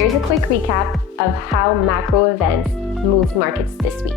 Here's a quick recap of how macro events moved markets this week.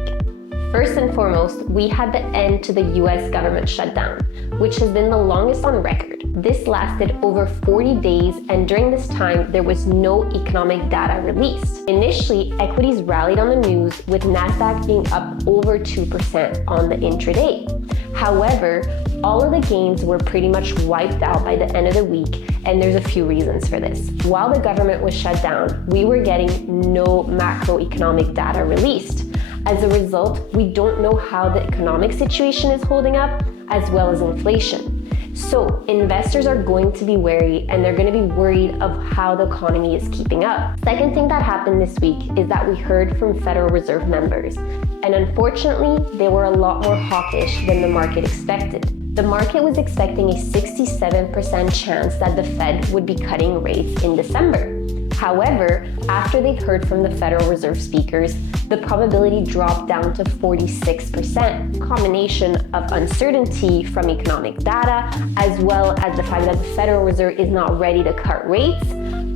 First and foremost, we had the end to the US government shutdown, which has been the longest on record. This lasted over 40 days, and during this time, there was no economic data released. Initially, equities rallied on the news, with Nasdaq being up over 2% on the intraday. However, all of the gains were pretty much wiped out by the end of the week, and there's a few reasons for this. While the government was shut down, we were getting no macroeconomic data released. As a result, we don't know how the economic situation is holding up, as well as inflation. So investors are going to be wary, and they're going to be worried of how the economy is keeping up. Second thing that happened this week is that we heard from Federal Reserve members, and unfortunately, they were a lot more hawkish than the market expected. The market was expecting a 67% chance that the Fed would be cutting rates in December. However, after they heard from the Federal Reserve speakers, the probability dropped down to 46%. A combination of uncertainty from economic data, as well as the fact that the Federal Reserve is not ready to cut rates,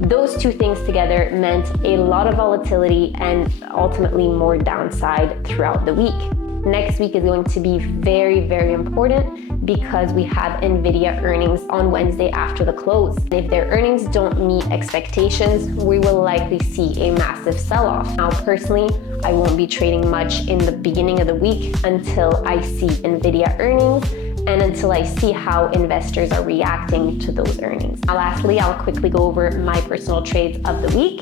those two things together meant a lot of volatility and ultimately more downside throughout the week. Next week is going to be very, very important because we have NVIDIA earnings on Wednesday after the close. If their earnings don't meet expectations, we will likely see a massive sell-off. Now, personally, I won't be trading much in the beginning of the week until I see NVIDIA earnings and until I see how investors are reacting to those earnings. Now, lastly, I'll quickly go over my personal trades of the week.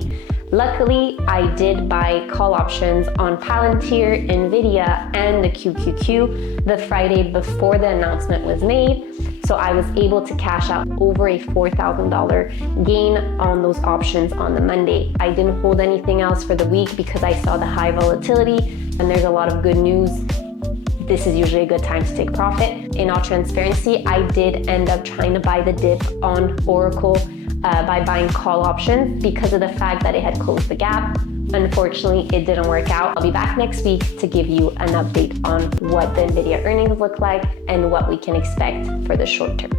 Luckily, I did buy call options on Palantir, NVIDIA, and the QQQ the Friday before the announcement was made. So I was able to cash out over a $4,000 gain on those options on the Monday. I didn't hold anything else for the week because I saw the high volatility and there's a lot of good news. This is usually a good time to take profit. In all transparency, I did end up trying to buy the dip on Oracle by buying call options because of the fact that it had closed the gap. Unfortunately, it didn't work out. I'll be back next week to give you an update on what the NVIDIA earnings look like and what we can expect for the short term.